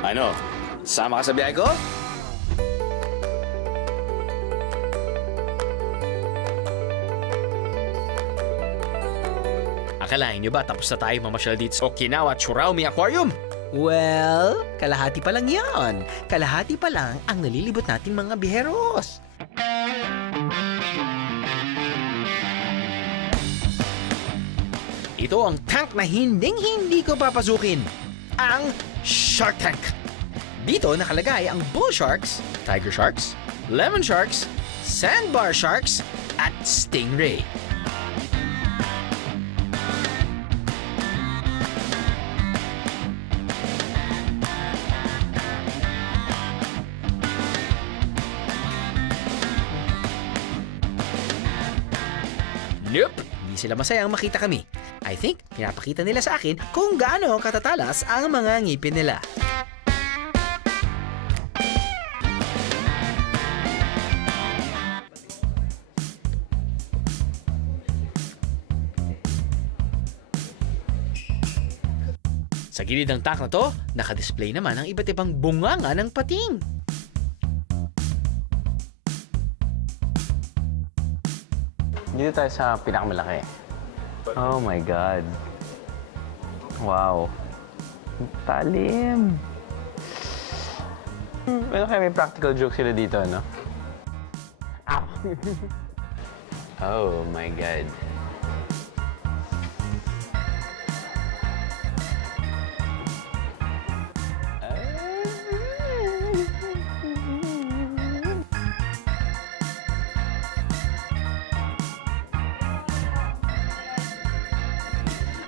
Ano? Sama ka sa biyahe ko? Akalain nyo ba tapos na tayo mamasyal dito sa Okinawa Churaumi Aquarium? Well, kalahati pa lang yan. Kalahati pa lang ang nalilibot nating mga biheros. Ito ang tank na hinding-hindi ko papasukin. Ang Shark Tank. Dito nakalagay ang bull sharks, tiger sharks, lemon sharks, sandbar sharks, at stingray. Nope, hindi sila masayang makita kami. I think, pinapakita nila sa akin kung gaano katatalas ang mga ngipin nila. Sa gilid ng tank na to, nakadisplay naman ang iba't ibang bunganga ng pating. Dito tayo sa pinakamalaki. Oh my God. Wow. Talim. Ano kaya may practical joke sila dito, no? Ow. Oh my God.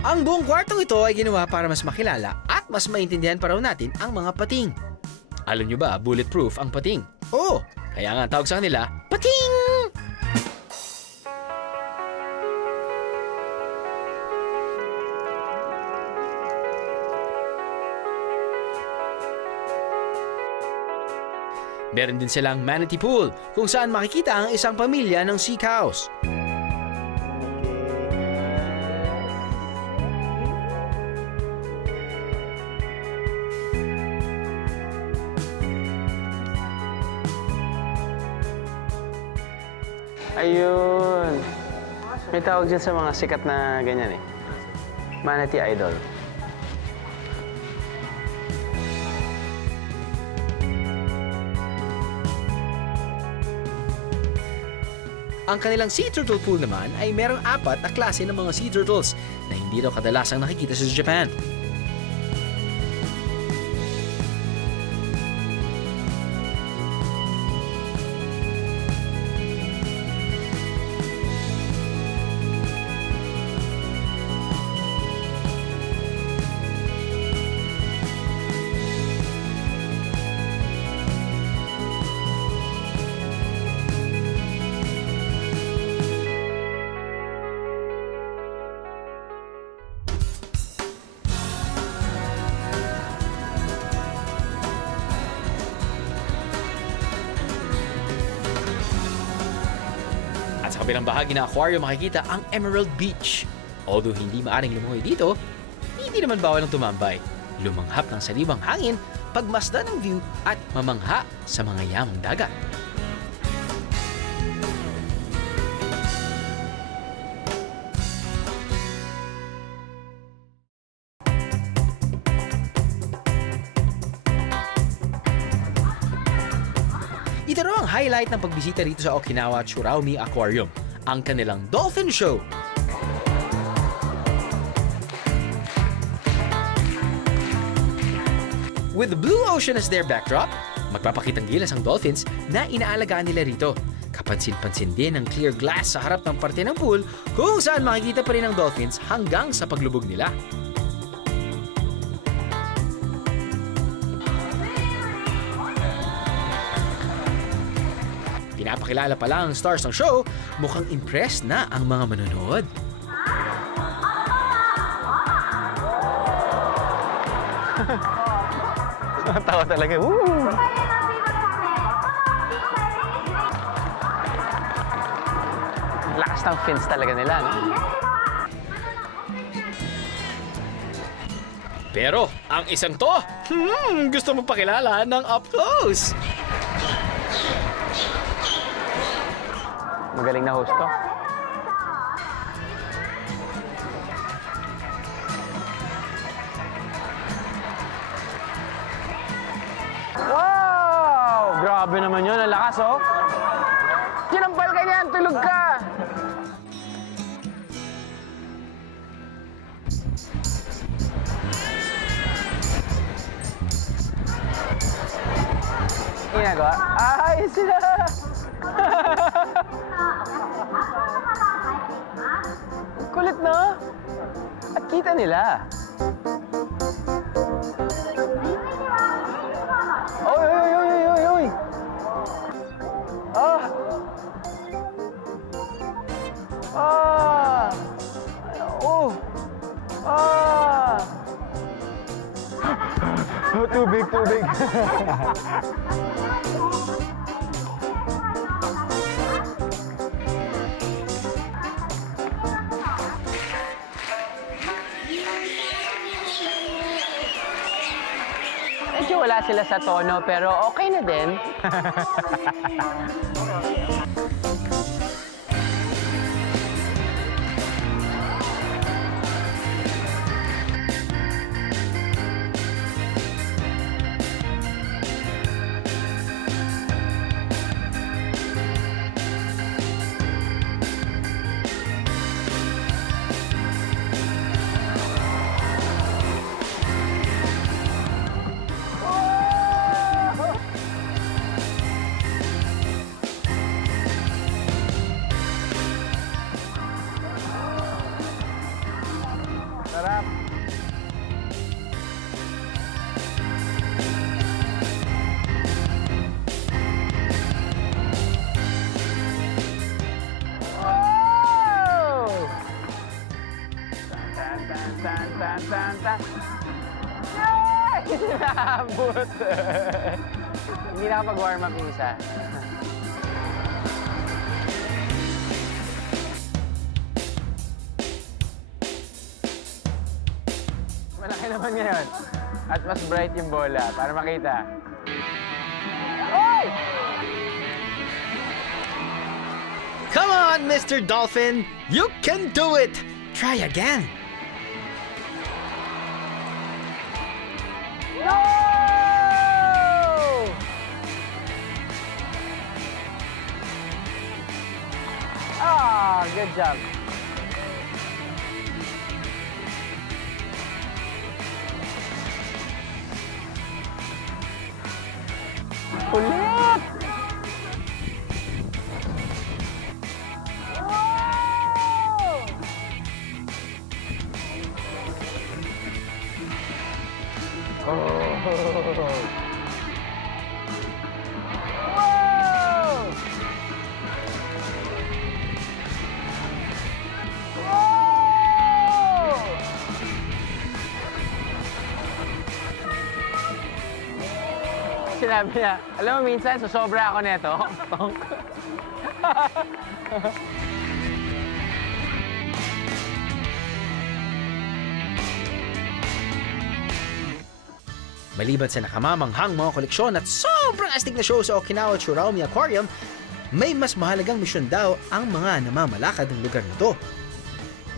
Ang buong kwartong ito ay ginawa para mas makilala at mas maintindihan pa raw natin ang mga pating. Alam nyo ba, bulletproof ang pating? Oo, kaya nga ang tawag sa kanila, pating! Meron din silang manatee pool kung saan makikita ang isang pamilya ng sea cows. Ayun. May tawag dyan sa mga sikat na ganyan eh. Manatee Idol. Ang kanilang sea turtle pool naman ay merong 4 na klase ng mga sea turtles na hindi raw kadalasang nakikita sa Japan. Sa kabilang bahagi ng aquarium makikita ang Emerald Beach. Although hindi maaring lumungoy dito, hindi naman bawal ang tumambay, lumanghap ng sariwang hangin, pagmasdan ng view at mamangha sa mga yamang dagat. Ito raw ang highlight ng pagbisita rito sa Okinawa Churaumi Aquarium, ang kanilang Dolphin Show. With the blue ocean as their backdrop, magpapakitang gilas ang dolphins na inaalagaan nila rito. Kapansin-pansin din ang clear glass sa harap ng parte ng pool kung saan makikita pa rin ang dolphins hanggang sa paglubog nila. Pinapakilala pa lang ang stars ng show, mukhang impressed na ang mga manonood. Tawa talaga. Woo! Lakas ng fins talaga nila, no? Pero Ang isang to, gusto mo pakilala ng up close. Magaling na host to. Wow! Grabe naman yun. Ang lakas, oh. Sinampal ka niyan. Tulog ka. Ginagawa? Ay, sila! Kulit, no? At kita nila. Oy, oy, oy, oy, oy, oy! Ah! Ah! Oh! Ah! Oh, tubig, tubig. Medyo wala sila sa tono, pero okay na din. Sarap. Wow! Tan, tan, tan, tan, tan, tan. Yay! Naabot! Hindi nakapag-warm up yung isa. Malaki naman ngayon. At mas bright yung bola para makita. Oy! Come on, Mr. Dolphin! You can do it! Try again! No! Ah, good job. Ulit! Wow! Oh! Wow! Wow! Sinabi niya, alam mo minsan, susobra ako neto. Tonk. Maliban sa nakamamanghang mga koleksyon at sobrang astig na show sa Okinawa Churaumi Aquarium, may mas mahalagang misyon daw ang mga namamalakad ng lugar na to.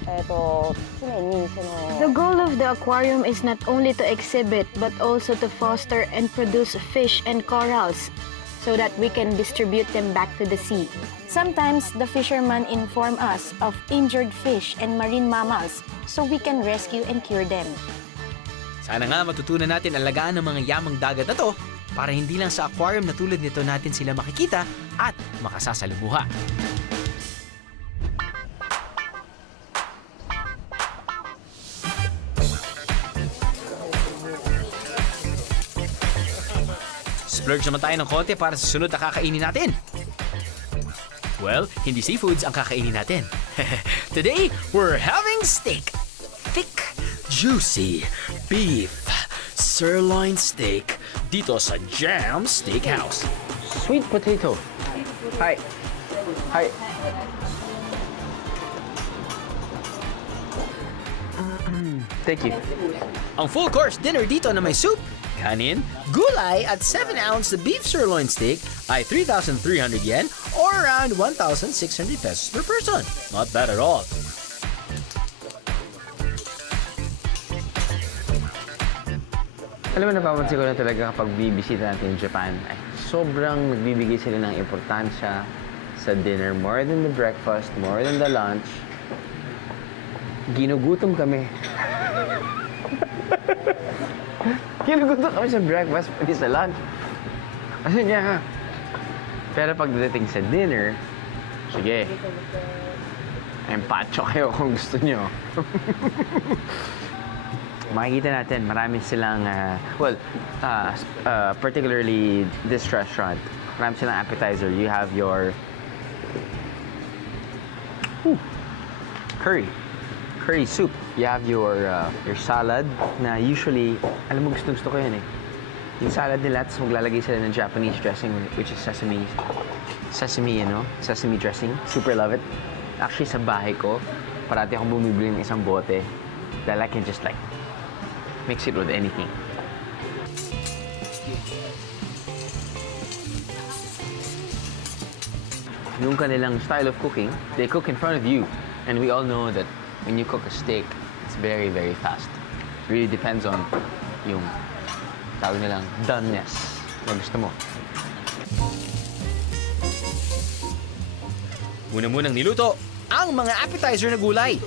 The goal of the aquarium is not only to exhibit but also to foster and produce fish and corals so that we can distribute them back to the sea. Sometimes the fishermen inform us of injured fish and marine mammals so we can rescue and cure them. Sana nga matutunan natin alagaan ng mga yamang dagat na to para hindi lang sa aquarium na tulad nito natin sila makikita at makasasalubuha. Splurge naman tayo ng konti para sa sunod na kakainin natin. Well, hindi seafoods ang kakainin natin. Today, we're having steak. Thick, juicy beef sirloin steak dito sa Jam Steakhouse. Sweet potato. Hi. Hi. Thank you. Ang full course dinner dito na may soup, kanin, gulay at 7-ounce beef sirloin steak ay 3,300 yen or around 1,600 pesos per person. Not bad at all. Alam mo, napapansin ko na talaga kapag bibisita natin yung Japan, ay sobrang nagbibigay sila ng importansya sa dinner. More than the breakfast, more than the lunch. Ginugutom kami. Ginugutom kami sa breakfast, pati sa lunch. Ano niya? Pero pagdating sa dinner, sige. Empacho kayo kung gusto nyo. Makikita natin, marami silang, particularly this restaurant, marami silang appetizer. You have your curry soup. You have your salad na usually, alam mo, gusto ko yan eh. Yung salad nila, tapos maglalagay sila ng Japanese dressing, which is sesame dressing. Super love it. Actually, sa bahay ko, parati akong bumibili ng isang bote that I can just like mix it with anything. Yung kanilang style of cooking, they cook in front of you. And we all know that when you cook a steak, it's very, very fast. It really depends on yung tawag nilang doneness na gusto mo. Una-munang niluto ang mga appetizer na gulay.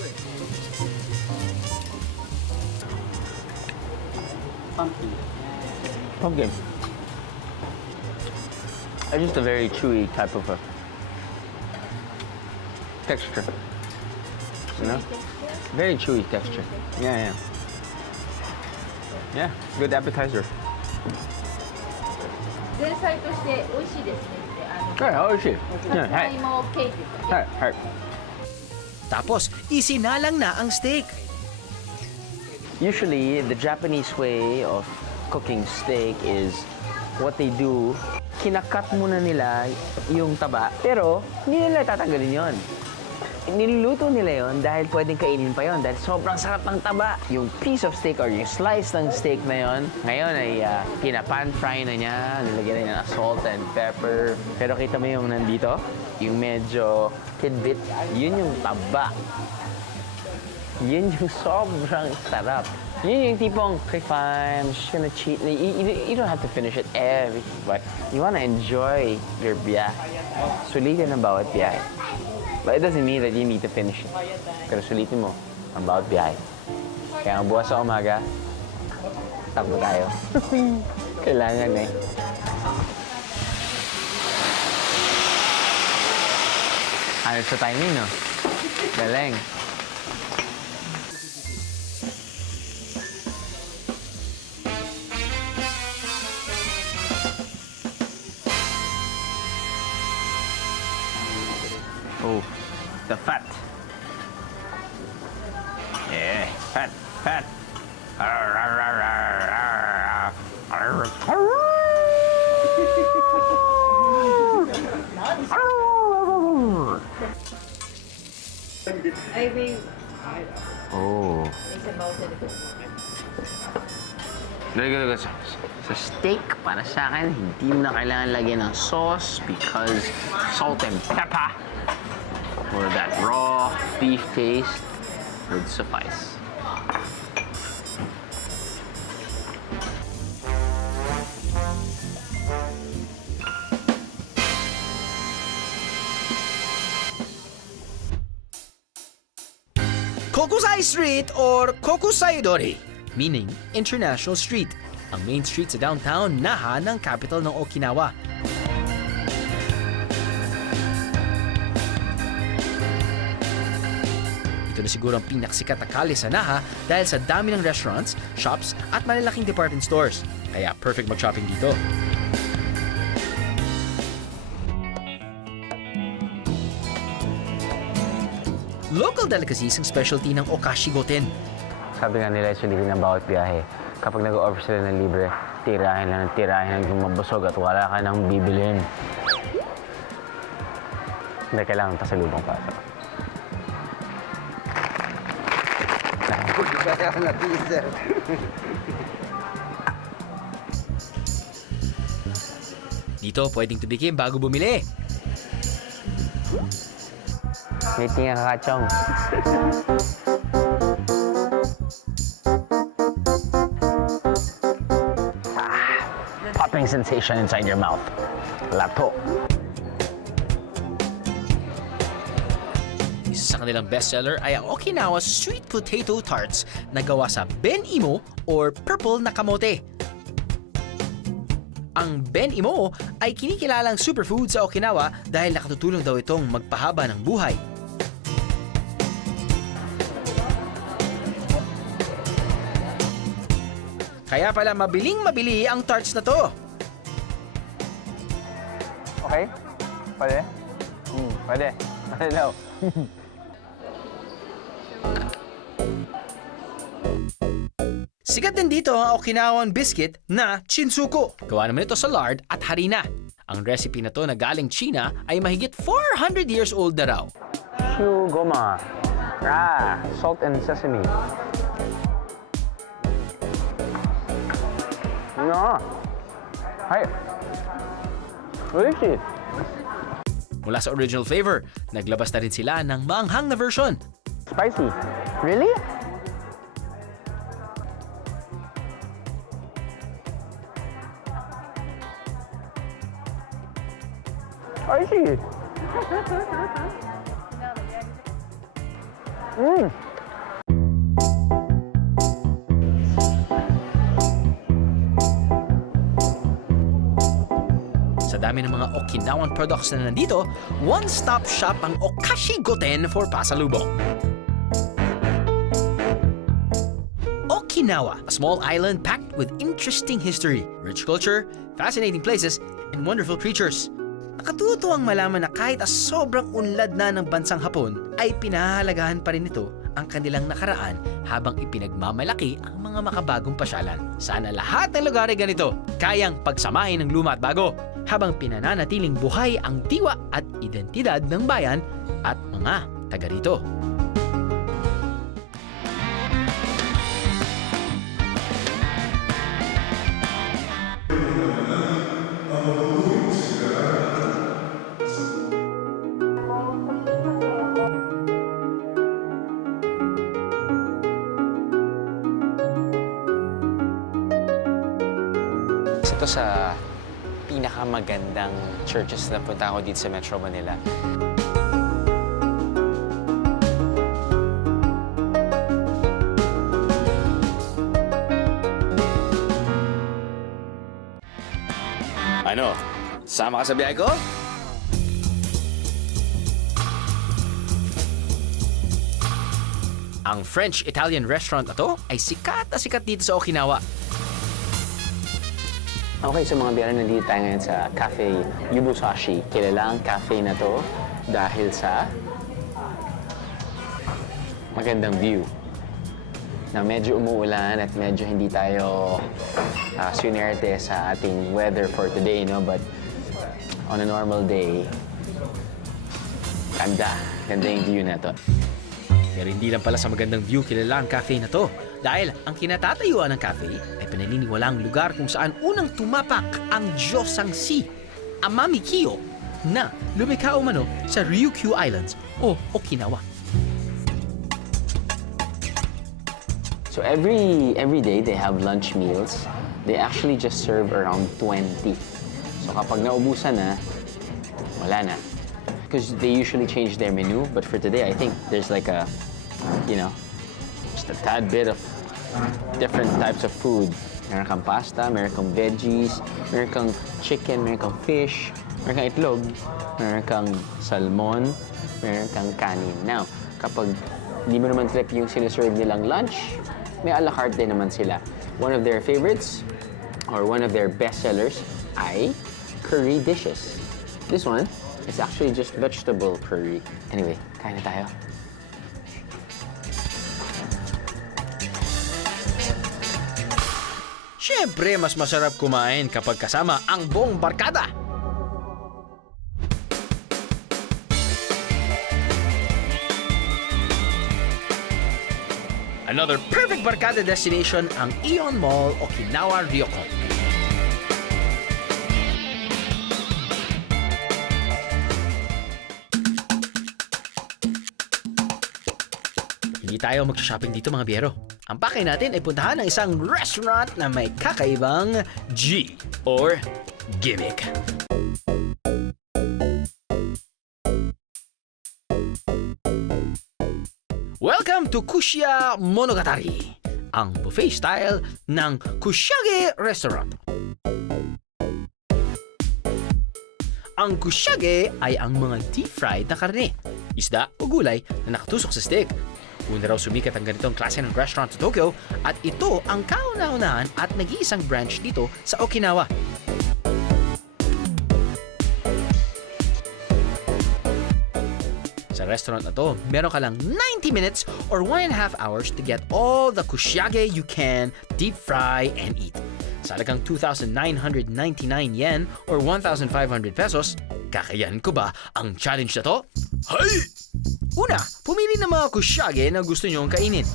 Pumpkin. It's just a very chewy type of a texture. You know? Very chewy texture. Yeah. Yeah, good appetizer. 前菜として美味しいですねってはい、美味しい。さつまいもケーキですね。はい。 Tapos, isinalang na ang steak. Usually, the Japanese way of cooking steak is what they do, kinakat muna nila yung taba, pero hindi nila tatanggalin yon. Niluluto nila yon dahil pwedeng kainin pa yon dahil sobrang sarap ng taba. Yung piece of steak or yung slice ng steak na yon, ngayon ay pinapan-fry na niya, nilagyan na niya ng salt and pepper. Pero kita mo yung nandito, yung medyo tidbit, yun yung taba. Yun yung sobrang sarap. Yun yung tipong, okay, fine, I'm just gonna cheat. You don't have to finish it everything, but you wanna enjoy your biyahe. Sulitin ang bawat biyahe. But it doesn't mean that you need to finish it. Pero sulitin mo ang bawat biyahe. Kaya ang bukas sa umaga, takbo tayo. Kailangan eh. Ano sa timing, no? Galing. Oh, the fat. Yeah, fat. I think Oh. it's about it. Lagay sa steak, para sa akin, hindi mo na kailangan lagyan ng sauce because salt and pepper or that raw beef taste would suffice. Kokusai Street or Kokusai-dori, meaning International Street, ang main street sa downtown Naha ng capital ng Okinawa. Ito na siguro ang pinaksikat na kalye sa Naha dahil sa dami ng restaurants, shops at malalaking department stores. Kaya perfect mag-shopping dito. Local delicacies ang specialty ng Okashi Goten. Sabi nga nila, sulitin ng bawat biyahe. Kapag nag-offer sila ng libre, tirahin lang ng tirahin hanggang mabusog at wala ka nang bibilhin. Hindi, kailangan pasalubong pa ito. Kaya na teaser. Dito pwedeng tubikin bago bumili. Waiting ang kakachong. Popping sensation inside your mouth. Lato. Isa sa kanilang bestseller ay ang Okinawa Sweet Potato Tarts na gawa sa Ben Imo or purple na kamote. Ang Ben Imo ay kinikilalang superfood sa Okinawa dahil nakatutulong daw itong magpahaba ng buhay. Kaya pala mabiling-mabili ang tarts na to. Okay? Pwede? Pwede. Pwede daw. Sikat din dito ang Okinawan biscuit na chinsuko. Gawa naman ito sa lard at harina. Ang recipe na to na galing China ay mahigit 400 years old na raw. Hyugoma. Salt and sesame. No. Hi. Delicious. Mula sa original flavor, naglabas na rin sila ng maanghang na version. Spicy. Really? Spicy. Sa dami ng mga Okinawan products na nandito, one-stop shop ang Okashi Goten for pasalubong. Okinawa, a small island packed with interesting history, rich culture, fascinating places, and wonderful creatures. Nakatuto ang malaman na kahit sobrang unlad na ng bansang Hapon, ay pinahahalagahan pa rin ito ang kanilang nakaraan habang ipinagmamalaki ang mga makabagong pasyalan. Sana lahat ng lugar ay ganito, kayang pagsamahin ng luma at bago, habang pinananatiling buhay ang diwa at identidad ng bayan at mga taga rito. Ito sa pinakamagandang churches na punta ako dito sa Metro Manila. Ano? Sama ka sa biyahe ko? Ang French-Italian restaurant na to ay sikat na sikat dito sa Okinawa. Okay, so mga biyara, nandito tayo ngayon sa Cafe Yubusashi. Kilala ang cafe na to dahil sa magandang view. Na medyo umuulan at medyo hindi tayo swinerte sa ating weather for today, no? But on a normal day, ganda yung view na to. Pero hindi lang pala sa magandang view kilala ang cafe na to. Dahil ang kinatatayuan ng cafe ay pinaniniwalaang lugar kung saan unang tumapak ang Diyosang Si, Amami Kiyo, na lumikha umano sa Ryukyu Islands o Okinawa. So every day they have lunch meals. They actually just serve around 20. So kapag naubusan na, wala na. Because they usually change their menu, but for today I think there's like a, just a tad bit of different types of food. Meron kang pasta, meron kang veggies, meron kang chicken, meron kang fish, meron kang itlog, meron kang salmon, meron kang kanin. Now, kapag hindi mo naman trip yung sinaserve nilang lunch, may a la carte din naman sila. One of their favorites, or one of their best sellers, ay curry dishes. This one is actually just vegetable curry. Anyway, kain na tayo. Siyempre, mas masarap kumain kapag kasama ang buong barkada. Ano Another perfect barkada destination ang Aeon Mall, Okinawa, Ryokon. Hindi tayo mag-shopping dito mga biyero. Ang pakay natin ay puntahan ng isang restaurant na may kakaibang G or gimmick. Welcome to Kushiya Monogatari, ang buffet style ng Kushage Restaurant. Ang kushage ay ang mga deep-fried na karne, isda o gulay na nakatusok sa stick. Una raw sumikat ang ganitong klase ng restaurant sa Tokyo at ito ang kauna-unahan at nag-iisang branch dito sa Okinawa. Sa restaurant na to, meron ka lang 90 minutes or 1.5 hours to get all the kushage you can deep fry and eat. Sa halagang 2,999 yen or 1,500 pesos, kakayanin ko ba ang challenge na to? Hay! Una, pumili ng mga kushage na gusto nyong kainin.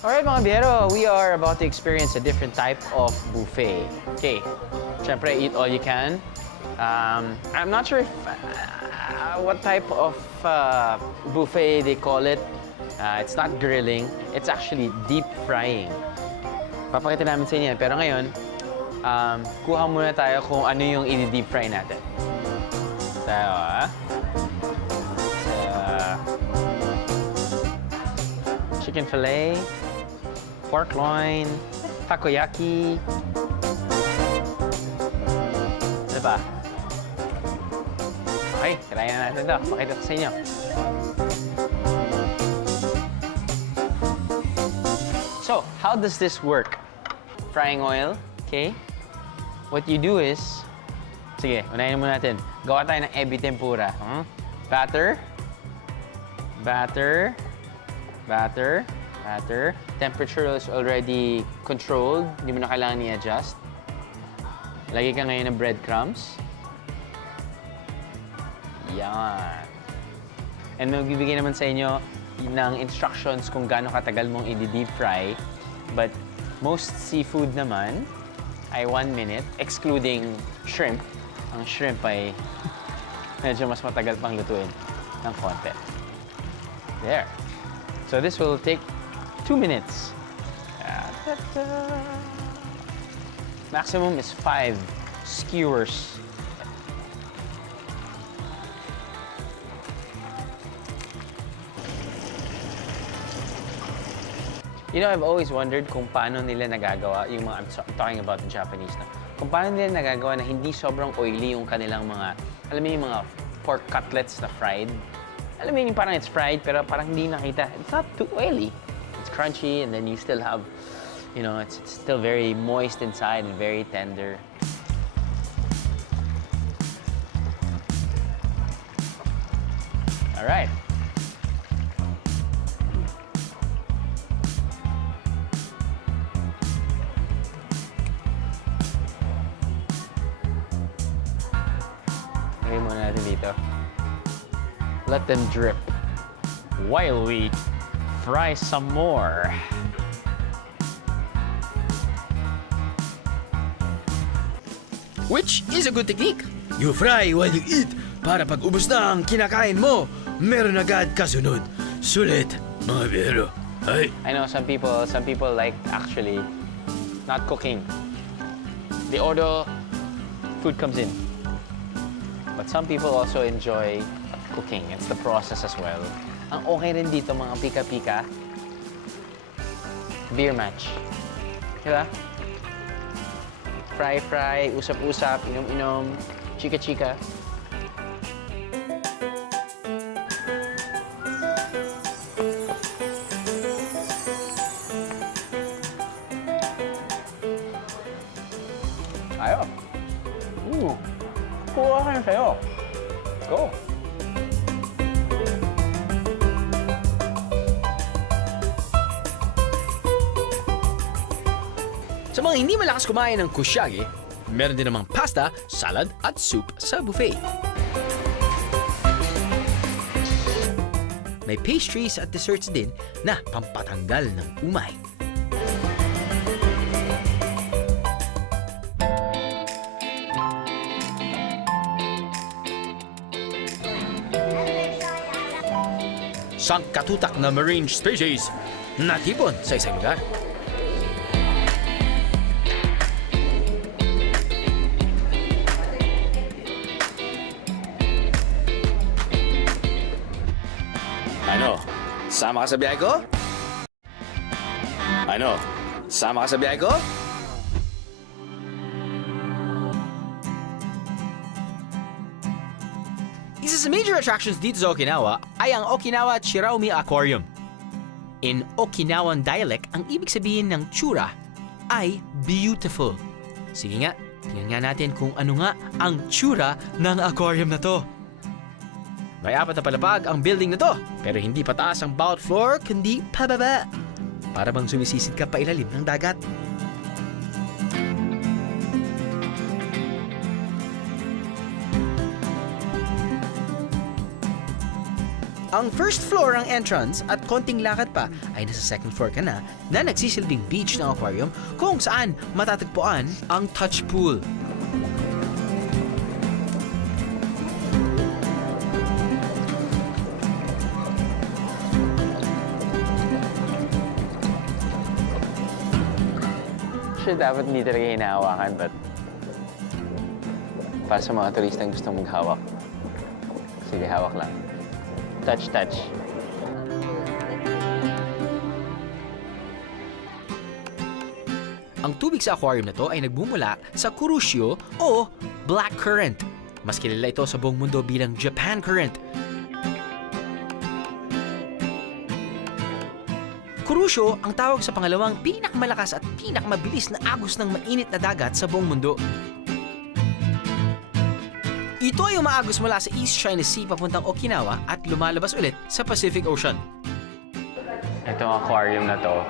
Alright mga biyero, we are about to experience a different type of buffet. Okay, syempre eat all you can. I'm not sure if what type of buffet they call it. It's not grilling, it's actually deep frying. Papakita namin sa inyo yan. Pero ngayon, kuha muna tayo kung ano yung i-deep fry natin. Tayo, chicken fillet, pork loin, takoyaki. Ano ba? Okay, try na natin ito. Pakita ko sa inyo. So, how does this work? Frying oil, okay? What you do is, sige, unahin muna natin. Gawa tayo ng ebi tempura. Batter, batter, batter, batter. Temperature is already controlled. Hindi mo na kailangan i-adjust. Lagay ka ngayon ng breadcrumbs. Yan. And magbibigay naman sa inyo ng instructions kung gaano katagal mong i-deep fry. But most seafood naman ay 1 minute, excluding shrimp. Ang shrimp ay medyo mas matagal pang lutuin ng konti. There. So this will take 2 minutes. Maximum is 5 skewers. You know, I've always wondered kung paano nila nagagawa, yung mga, I'm talking about the Japanese na, kung paano nila nagagawa na hindi sobrang oily yung kanilang mga, alam mo yung mga pork cutlets na fried. Alam mo yung parang it's fried, pero parang hindi nakita. It's not too oily. It's crunchy, and then you still have, you know, it's still very moist inside and very tender. All right. Lagay muna natin dito. Let them drip while we fry some more. Which is a good technique. You fry while you eat para pag ubos na ang kinakain mo, meron agad kasunod. Sulit, mga biyero. Ay. I know some people like actually not cooking. They order, food comes in. But some people also enjoy cooking. It's the process as well. Ang okay rin dito mga pika-pika, beer match. Diba? Fry-fry, usap-usap, inom-inom, chika-chika. Ayaw. Kuha ka na sa'yo. Go. Sa mga hindi malakas kumain ng kushage, meron din namang pasta, salad at soup sa buffet. may pastries at desserts din na pampatanggal ng umay. Sangkatutak na marine species natipon sa isang lugar. Ano? Sama ka sa biyahe ko? Ano? Sama ka sa biyahe ko? Isa sa major attractions dito sa Okinawa ay ang Okinawa Chiraumi Aquarium. In Okinawan dialect, ang ibig sabihin ng tsura ay beautiful. Sige nga, tingnan nga natin kung ano nga ang tsura ng aquarium na to. May 4 na palapag ang building na to, pero hindi pataas ang bawat floor, kundi pababa. Para bang sumisisid ka pa ilalim ng dagat. Ang first floor ang entrance at konting lakad pa ay nasa second floor ka na nagsisilbing beach ng aquarium kung saan matatagpuan ang touch pool. Sure, dapat hindi talaga hinahawakan, but para sa mga turistang gustong maghawak, sige, hawak lang. Touch, touch. Ang tubig sa aquarium na to ay nagbumula sa Kuroshio o Black Current. Mas kilala ito sa buong mundo bilang Japan Current. Kuroshio ang tawag sa pangalawang pinakamalakas at pinakamabilis na agos ng mainit na dagat sa buong mundo. Ito ay umaagos mula sa East China Sea papuntang Okinawa at lumalabas ulit sa Pacific Ocean. Itong aquarium na to,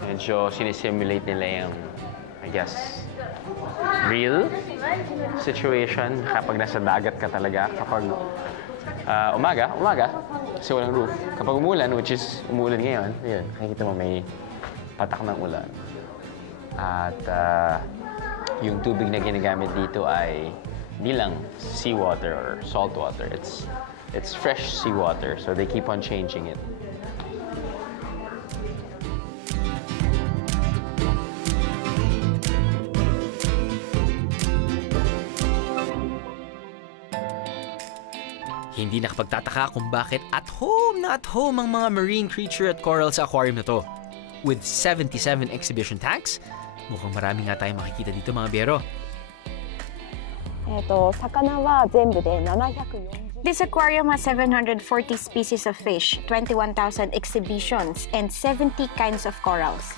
medyo sinisimulate nila yung, I guess, real situation kapag nasa dagat ka talaga. Kapag umaga, kasi walang roof. Kapag umulan, which is umulan ngayon, yun, nakikita mo may patak ng ulan. At yung tubig na ginagamit dito ay hindi lang seawater or salt water. It's fresh seawater, so they keep on changing it. Hindi nakapagtataka kung bakit at home ang mga marine creature at coral sa aquarium na to. With 77 exhibition tanks, mukhang marami nga tayong makikita dito mga biyero. This aquarium has 740 species of fish, 21,000 exhibitions, and 70 kinds of corals.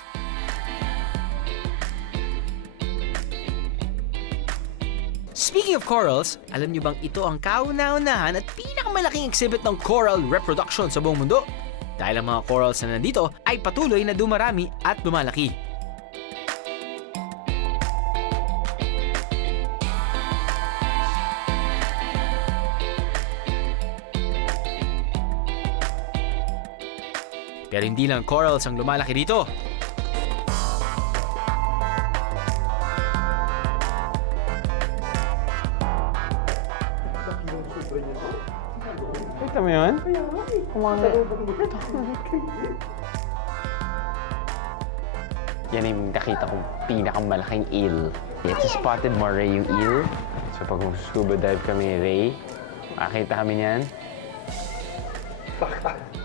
Speaking of corals, alam niyo bang ito ang kauna-unahan at pinakamalaking exhibit ng coral reproduction sa buong mundo? Dahil ang mga corals na nandito ay patuloy na dumarami at lumalaki. Pero hindi lang corals ang lumalaki dito. Kita mo yun? Yan yung nakita kong pinakamalaking eel. It's a spotted moray yung eel. So pag scuba dive kami, Ray, makakita kami niyan.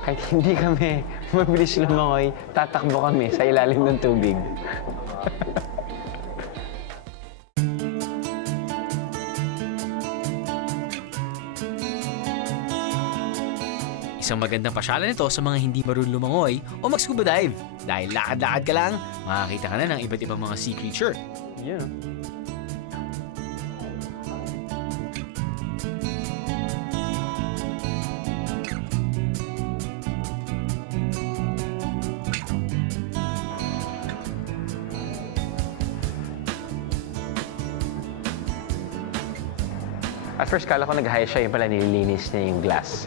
Kahit hindi kami mabilis lumangoy, tatakbo kami sa ilalim ng tubig. Isang magandang pasyalan nito sa mga hindi marunong lumangoy o mag-scuba dive. Dahil lakad-lakad ka lang, makakita ka na ng iba't ibang mga sea creature. Yeah. At first, kala ko nag-high siya, yung pala nililinis niya yung glass.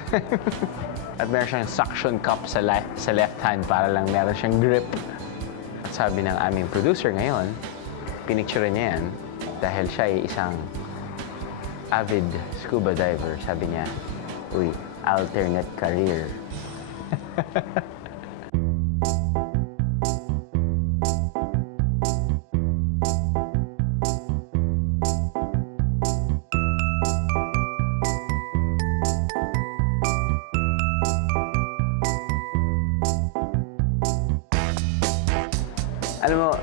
At meron siyang suction cup sa left hand para lang meron siyang grip. At sabi ng aming producer ngayon, pinicture niya yan dahil siya ay isang avid scuba diver. Sabi niya, uy, alternate career. Alam mo,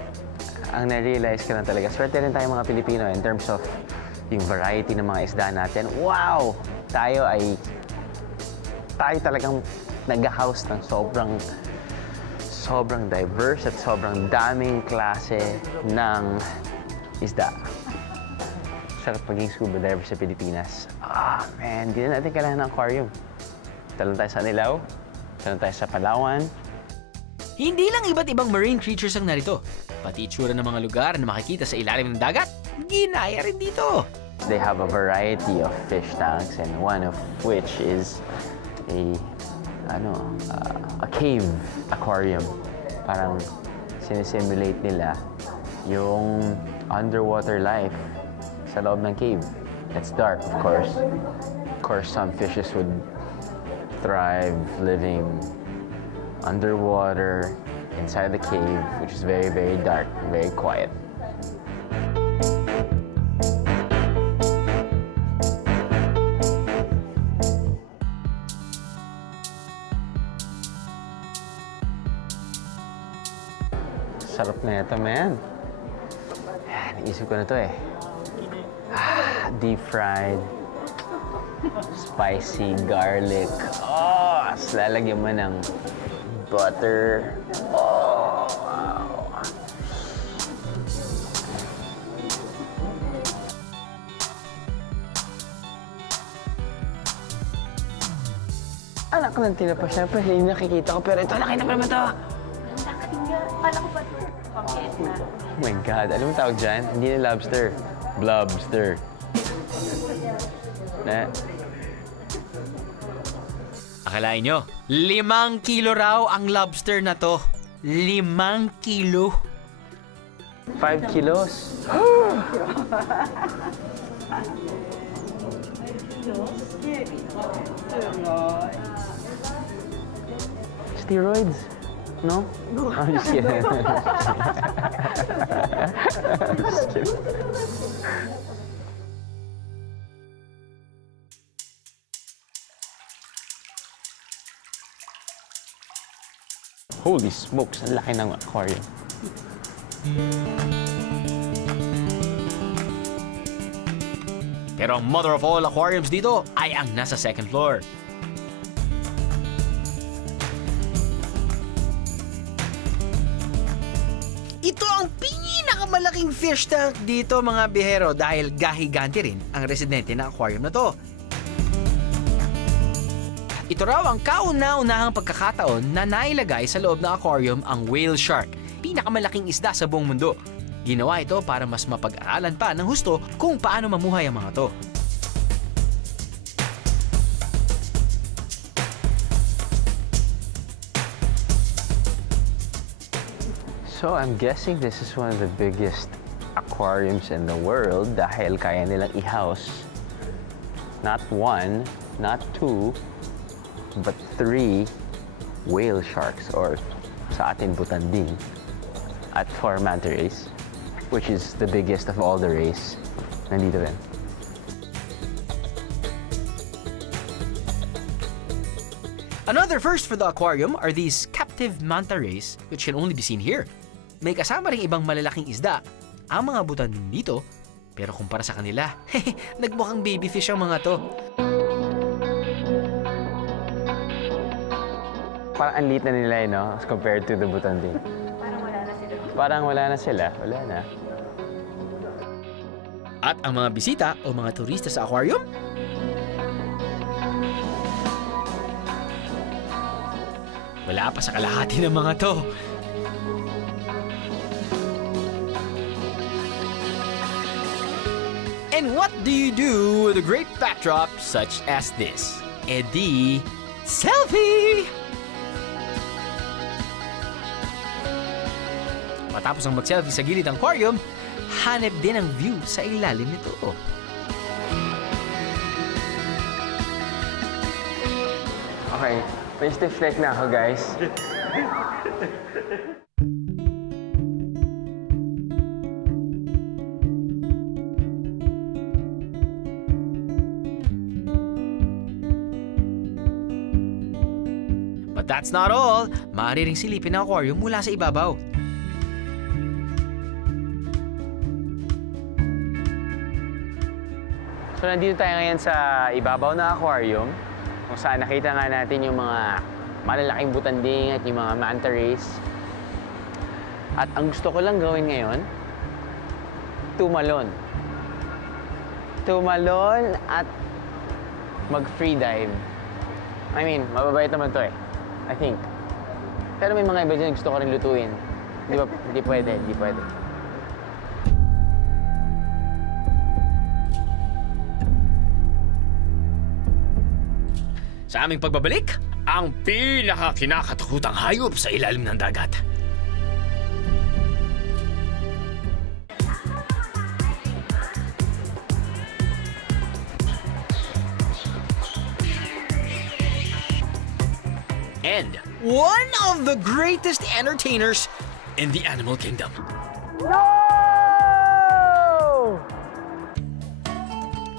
ang na-realize ko na talaga, swerte rin tayo mga Pilipino in terms of yung variety ng mga isda natin. Wow! Tayo talagang nag-house ng sobrang diverse at sobrang daming klase ng isda. Sarap maging scuba diver sa Pilipinas. Man, hindi na natin kailangan ng aquarium. Talon tayo sa Anilao, talon tayo sa Palawan. Hindi lang iba't ibang marine creatures ang narito. Pati itsura ng mga lugar na makikita sa ilalim ng dagat, ginaya rin dito. They have a variety of fish tanks, and one of which is a cave aquarium. Parang sinisimulate nila yung underwater life sa loob ng cave. It's dark, of course. Of course, some fishes would thrive living underwater inside the cave, which is very, very dark, very quiet. Sarap na ito, man. Naisip ko na ito eh. Deep fried, spicy garlic. Tapos lalagyan mo ng butter. Wow. Anak ng tinapa, syempre hindi nakikita ko, pero ito, nakita pa naman ito. Oh my God, alam mo tawag dyan? Hindi na lobster. Blobster. Akalain nyo, 5 kilo raw ang lobster na to. 5 kilo. 5 kilos. Steroids? No? I'm just kidding. I'm just kidding. Holy smokes, ang laki ng aquarium. Pero ang mother of all aquariums dito ay ang nasa second floor. Ito ang pinakamalaking fish tank dito mga bihero dahil gahiganti rin ang residente ng aquarium na to. Ito raw ang kauna-unahang pagkakataon na nailagay sa loob ng aquarium ang whale shark, pinakamalaking isda sa buong mundo. Ginawa ito para mas mapag-aralan pa ng husto kung paano mamuhay ang mga to. So I'm guessing this is one of the biggest aquariums in the world dahil kaya nilang i-house not 1, not 2, but 3 whale sharks, or sa atin butanding, at 4 manta rays, which is the biggest of all the rays. Nandito rin. Another first for the aquarium are these captive manta rays which can only be seen here. May kasama ring ibang malalaking isda, ang mga butanding dito, pero kumpara sa kanila, nagmukhang baby fish ang mga to. Parang ang liit na nila, no? As compared to the butanding. Parang wala na sila. Wala na. At ang mga bisita o mga turista sa aquarium? Wala pa sa kalahati ng mga to. And what do you do with a great backdrop such as this? Eh di, Selfie! Matapos ang mag-selfie sa gilid ng aquarium, hanep din ang view sa ilalim nito. Okay, may stiff neck na ako, guys. But that's not all. Maaari ring silipin ang aquarium mula sa ibabaw. So, nandito tayo ngayon sa ibabaw ng aquarium, kung saan nakita nga natin yung mga malalaking butanding at yung mga manta rays. At ang gusto ko lang gawin ngayon, tumalon. Tumalon at mag-free dive. I mean, mababait naman to eh. I think. Pero may mga iba dyan gusto ko rin lutuin. Di ba? Hindi pwede, hindi pwede. Sa aming pagbabalik, ang pinaka-kinakatakutang hayop sa ilalim ng dagat. And one of the greatest entertainers in the animal kingdom.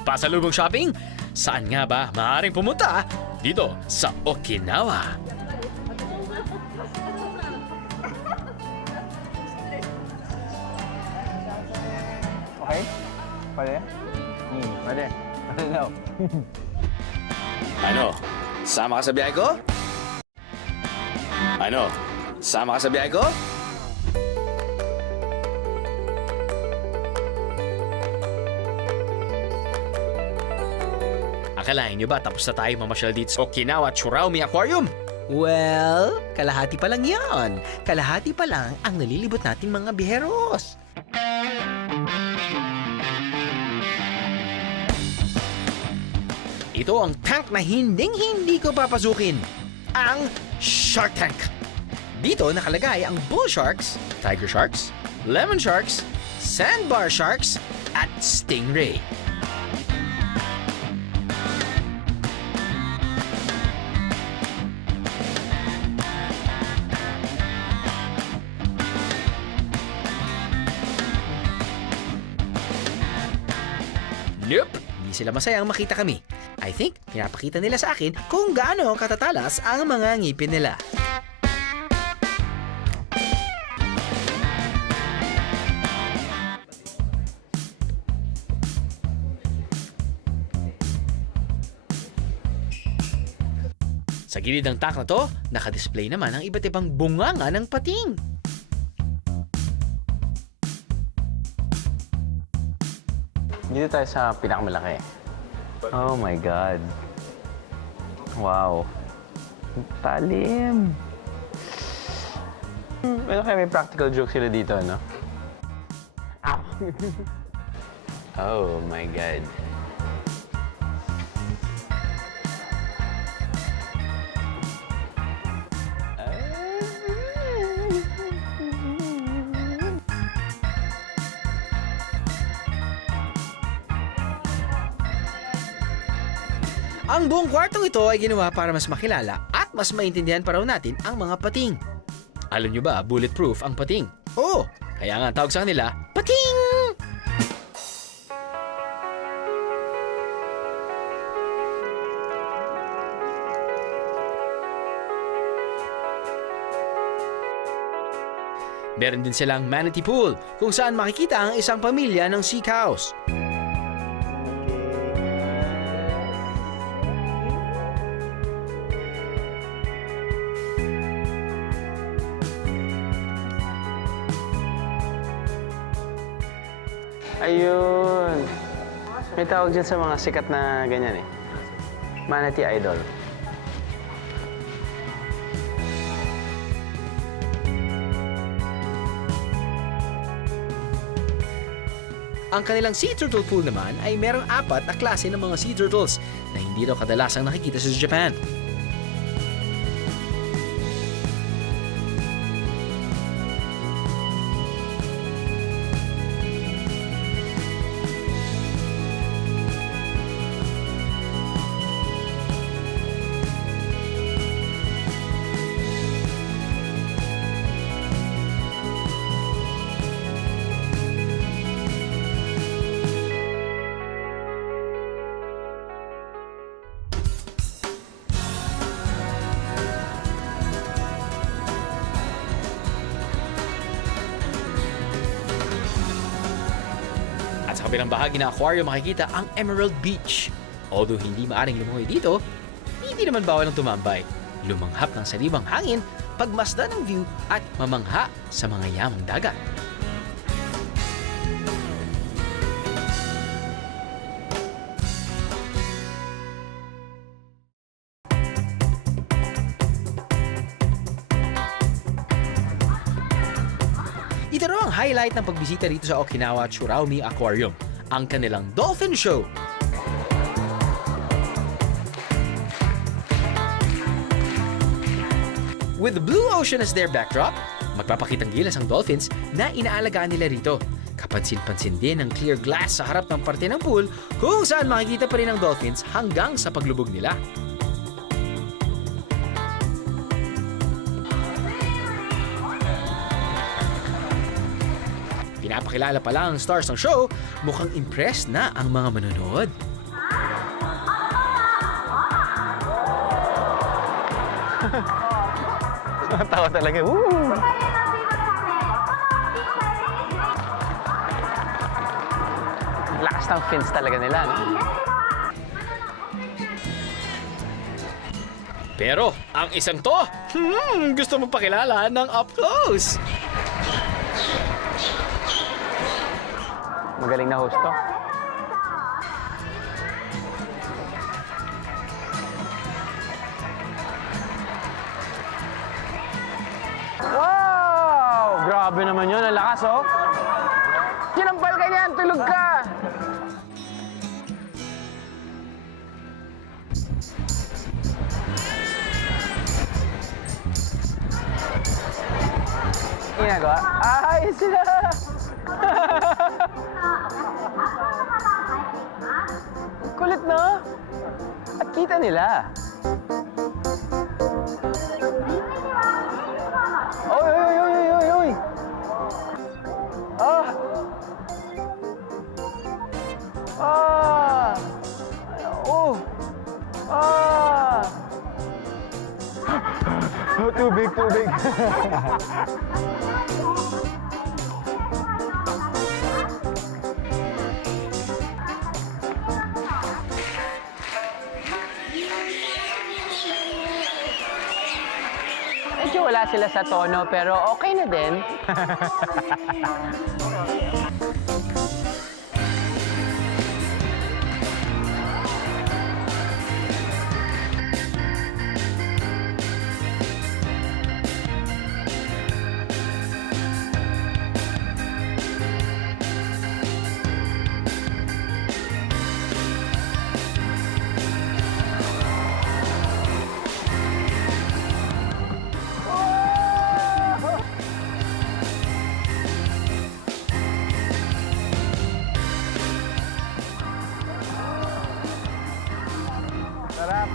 Pasalubong shopping? Saan nga ba maaaring pumunta? Dito sa Okinawa. Okay? Pwede? Pwede. No. Ano? Sama ka sa biyahe ko? Ano? Sama ka sa biyahe ko? Akalain nyo ba tapos na tayo mamasyal dito sa Okinawa Churaumi Aquarium? Well, kalahati pa lang yan. Kalahati pa lang ang nalilibot nating mga biheros. Ito ang tank na hinding-hindi ko papasukin. Ang Shark Tank. Dito nakalagay ang bull sharks, tiger sharks, lemon sharks, sandbar sharks, at stingray. Nope, hindi sila masayang makita kami. I think, pinapakita nila sa akin kung gaano katatalas ang mga ngipin nila. Sa gilid ng tank na to, nakadisplay naman ang iba't ibang bunganga ng pating. Dito tayo sa pinakamalaki. Oh my God. Wow. Ang talim. Meron kayo may practical joke sila dito, no? Ow! Oh my God. Ang buong kwartong ito ay ginawa para mas makilala at mas maintindihan pa raw natin ang mga pating. Alam nyo ba, bulletproof ang pating? Oo, kaya nga ang tawag sa kanila, pating! Meron din silang manatee pool kung saan makikita ang isang pamilya ng sea cows. Ayun. May tawag dyan sa mga sikat na ganyan eh. Manatee idol. Ang kanilang sea turtle pool naman ay merong 4 na klase ng mga sea turtles na hindi daw kadalasang nakikita sa Japan. kabilang bahagi ng aquarium makikita ang Emerald Beach. Although hindi maaring lumungoy dito, hindi naman bawal ang tumambay, lumanghap ng sariwang hangin, pagmasdan ng view at mamangha sa mga yamang dagat. Ito raw ang highlight ng pagbisita dito sa Okinawa Churaumi Aquarium, ang kanilang Dolphin Show. With the blue ocean as their backdrop, magpapakitang gilas ang dolphins na inaalagaan nila rito. Kapansin-pansin din ang clear glass sa harap ng parte ng pool kung saan makikita pa rin ang dolphins hanggang sa paglubog nila. Pinapakilala pa lang ang stars ng show, mukhang impressed na ang mga manonood. Tawa talaga. Woo! Lakas ng fins talaga nila, no? Pero ang isang to, gusto mong pakilala ng up close. Magaling na host to. Wow! Grabe naman yun. Ang lakas, oh. Kinampal ka niyan. Tulog ka. Ginagawa? Ay, sila! Kulit, no? At kita nila. Oy, oy, oy, oy, oy, oy! Ah! Ah! Oh! Ah! Oh, tubig, tubig. Medyo wala sila sa tono, pero okay na din. Sarap.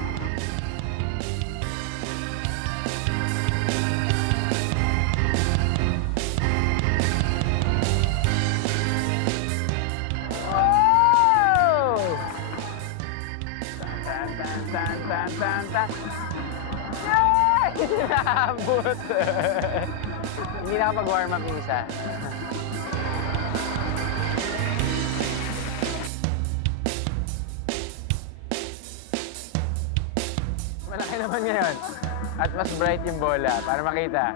Oh! Tan, tan, tan, tan, tan, tan. Yay! Nabot! Hindi na kapag-warm up yung isa. Malaki naman ngayon. At mas bright yung bola para makita.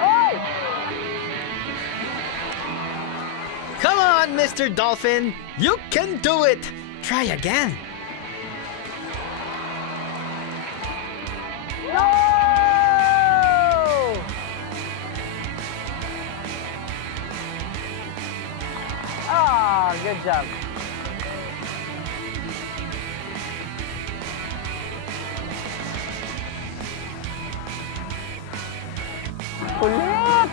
Oy! Come on, Mr. Dolphin! You can do it! Try again! No! Ah, good job. Kulit!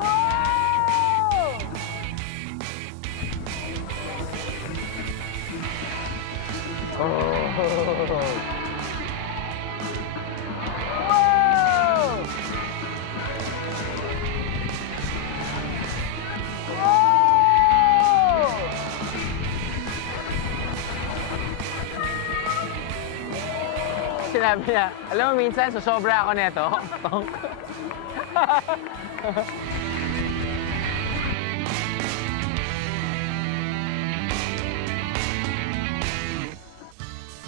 Wow! Oh! Wow! Wow! Sinabi niya, alam mo minsan, susobra ako neto.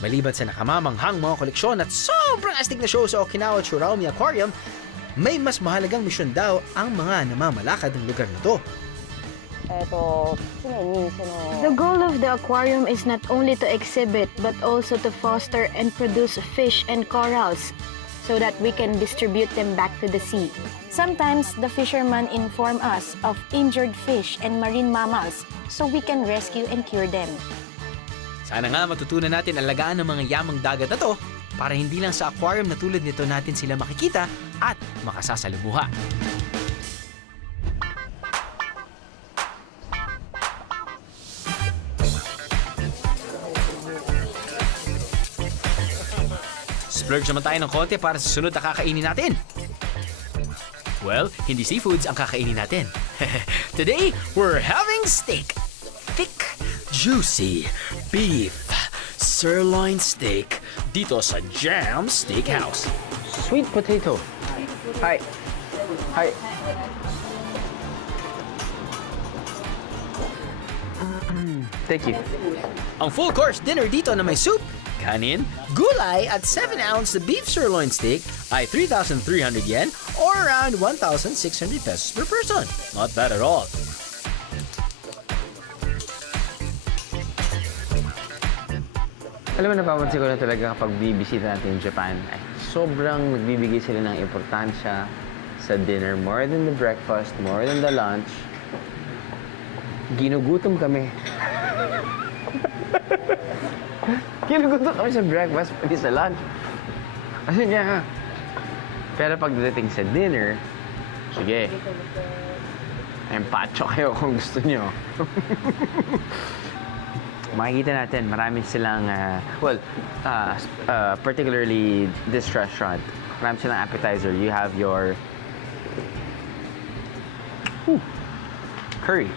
Maliban sa nakamamanghang mga koleksyon at sobrang astig na show sa Okinawa Churaumi Aquarium, may mas mahalagang misyon daw ang mga namamalakad ng lugar na to. The goal of the aquarium is not only to exhibit but also to foster and produce fish and corals so that we can distribute them back to the sea. Sometimes the fishermen inform us of injured fish and marine mammals so we can rescue and cure them. Sana nga matutunan natin alagaan ng mga yamang dagat na to para hindi lang sa aquarium na tulad nito natin sila makikita at makasasalimuha. Splurge naman tayo ng konti para sa sunod na kakainin natin. Well, hindi seafoods ang kakainin natin. Today, we're having steak. Thick, juicy beef sirloin steak dito sa Jam Steakhouse. Sweet potato. Hi. Hi. Thank you. Ang full course dinner dito na may soup, kanin, gulay at 7-ounce beef sirloin steak ay 3,300 yen or around 1,600 pesos per person. Not bad at all. Alam mo, napapansin ko na talaga kapag bibisita natin yung Japan, ay sobrang nagbibigay sila ng importansya sa dinner. More than the breakfast, more than the lunch. Ginugutom kami. Ginugutom kami sa breakfast, pati sa lunch. Kasi nga. Pero pagdating sa dinner, sige. Empacho kayo kung gusto nyo. Makikita natin, marami silang, particularly this restaurant, marami silang appetizer. You have your curry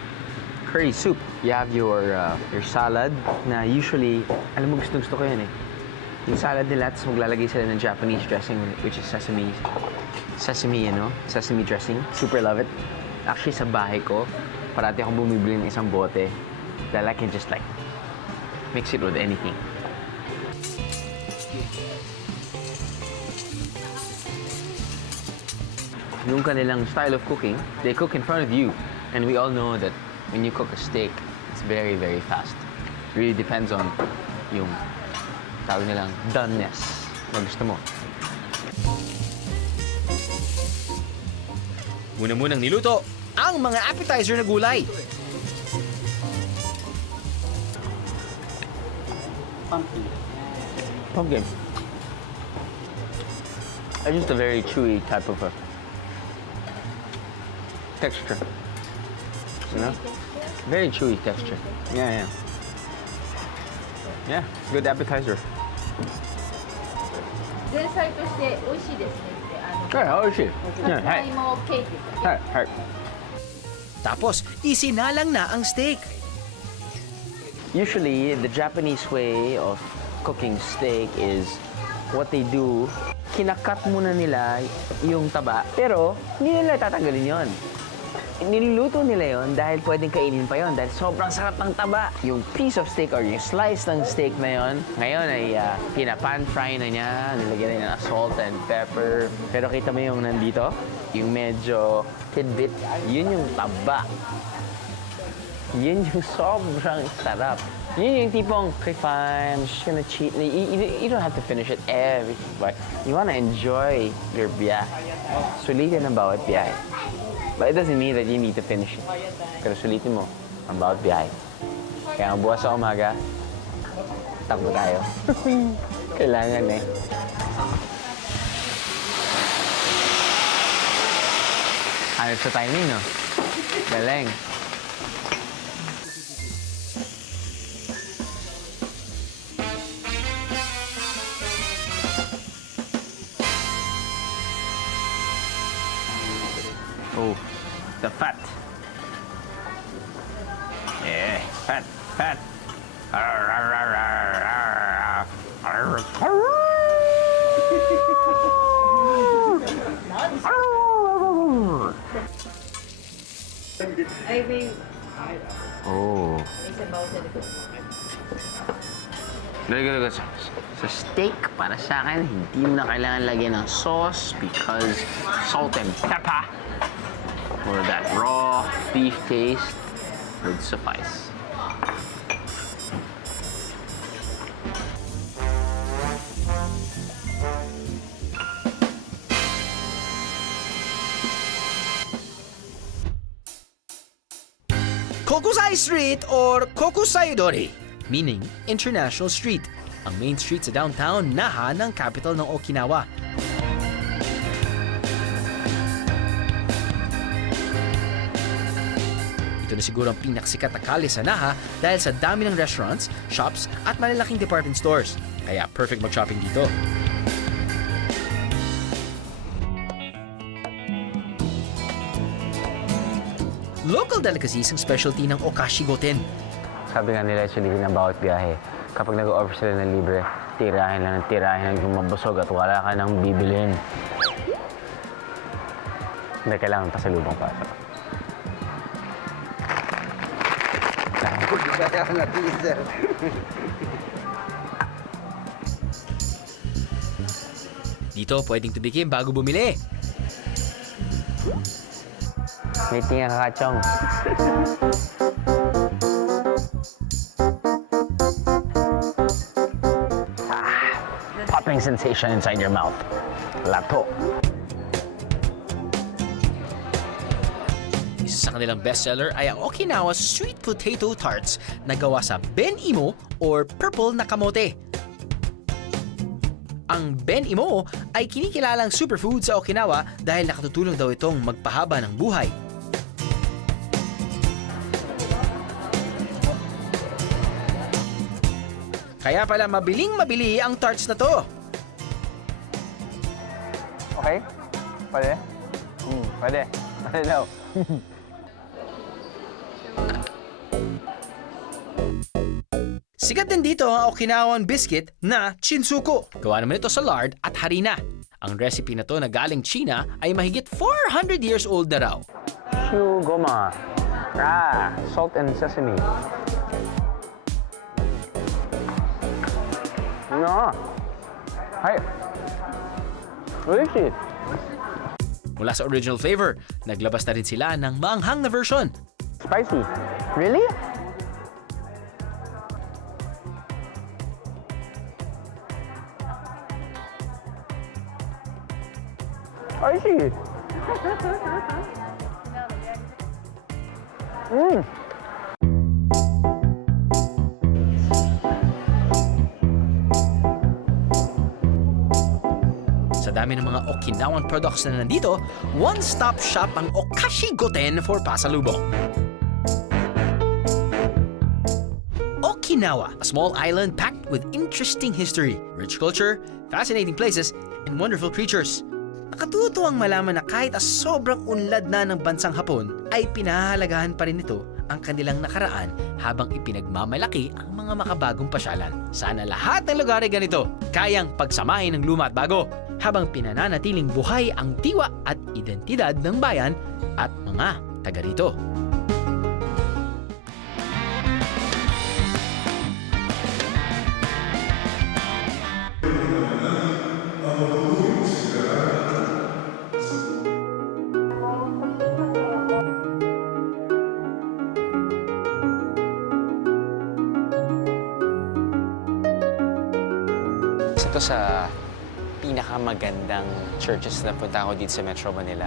soup. You have your salad na usually, alam mo, gusto ko yan eh. Yung salad nila, tapos maglalagay sila ng Japanese dressing, which is sesame dressing. Super love it. Actually, sa bahay ko, parati akong bumibili ng isang bote that I can just mix it with anything. Yung kanilang style of cooking, they cook in front of you. And we all know that when you cook a steak, it's very, very fast. It really depends on yung tawag nilang doneness na gusto mo. Muna-munang niluto ang mga appetizer na gulay. Pumpkin. It's just a very chewy type of a texture. You know? Very chewy texture. Yeah. Yeah, good appetizer. 前菜として美味しいですねってはい、美味しい。さつまいもケーキですね。はい。 Tapos, isinalang na ang steak. Usually, the Japanese way of cooking steak is what they do, kinakat muna nila yung taba, pero hindi nila tatanggalin yon. Niluluto nila yon dahil pwedeng kainin pa yon dahil sobrang sarap ng taba. Yung piece of steak or yung slice ng steak na yon, ngayon ay pinapan-fry na niya, nilagyan na ng salt and pepper. Pero kita mo yung nandito, yung medyo tidbit, yun yung taba. Yun yung sobrang sarap. Yun yung tipong, okay, fine, I'm just gonna cheat. You don't have to finish it everything, but you wanna enjoy your biyahe. Sulitin ang bawat biyahe. But it doesn't mean that you need to finish it. Pero sulitin mo ang bawat biyahe. Kaya ang bukas sa umaga, takbo tayo. Kailangan eh. Hanap sa timing, no? Galing. Oh, the fat. Yeah, fat. Oh. Good. Sa steak, para sa akin, hindi mo na kailangan lagyan ng sauce because salt and pepper or that raw beef taste would suffice. Kokusai Street or Kokusai-dori, meaning International Street, ang main street sa downtown Naha ng capital ng Okinawa. Ito na siguro ang pinaksikat na kalye sa Naha dahil sa dami ng restaurants, shops at malalaking department stores. Kaya perfect mag-shopping dito. Local delicacies ang specialty ng Okashi Goten. Sabi nga nila actually na bawat biyahe, kapag nag-offer sila ng libre, tirahin lang ng tirahin hanggang mabusog at wala ka nang bibilhin. Hindi kailangan pasalubong pa. Dito pwedeng tumikim bago bumili. May tinga kakachong. Popping sensation inside your mouth. Lato. Isa sa kanilang bestseller ay ang Okinawa Sweet Potato Tarts na gawa sa ben-imo or purple na kamote. Ang ben-imo ay kinikilalang superfood sa Okinawa dahil nakatutulong daw itong magpahaba ng buhay. Kaya pala mabiling-mabili ang tarts na to. Okay? Pwede? Pwede. Pwede daw. Sikat din dito ang Okinawan biscuit na chinsuko. Gawa naman ito sa lard at harina. Ang recipe na to na galing China ay mahigit 400 years old na raw. Shugoma. Salt and sesame. No. Hey. Delicious. Mula sa original flavor, naglabas na rin sila ng maanghang na version. Spicy. Really? Spicy. Sa dami ng mga Okinawan products na nandito, one-stop shop ang Okashi Goten for pasalubong. Okinawa, a small island packed with interesting history, rich culture, fascinating places, and wonderful creatures. Nakatutuwang malaman na kahit sobrang unlad na ng bansang Hapon, ay pinahahalagahan pa rin ito ang kanilang nakaraan habang ipinagmamalaki ang mga makabagong pasyalan. Sana lahat ng lugar ay ganito, kayang pagsamahin ng luma at bago, habang pinananatiling buhay ang diwa at identidad ng bayan at mga taga rito. Isa to sa pinakamagandang churches na punta ko dito sa Metro Manila.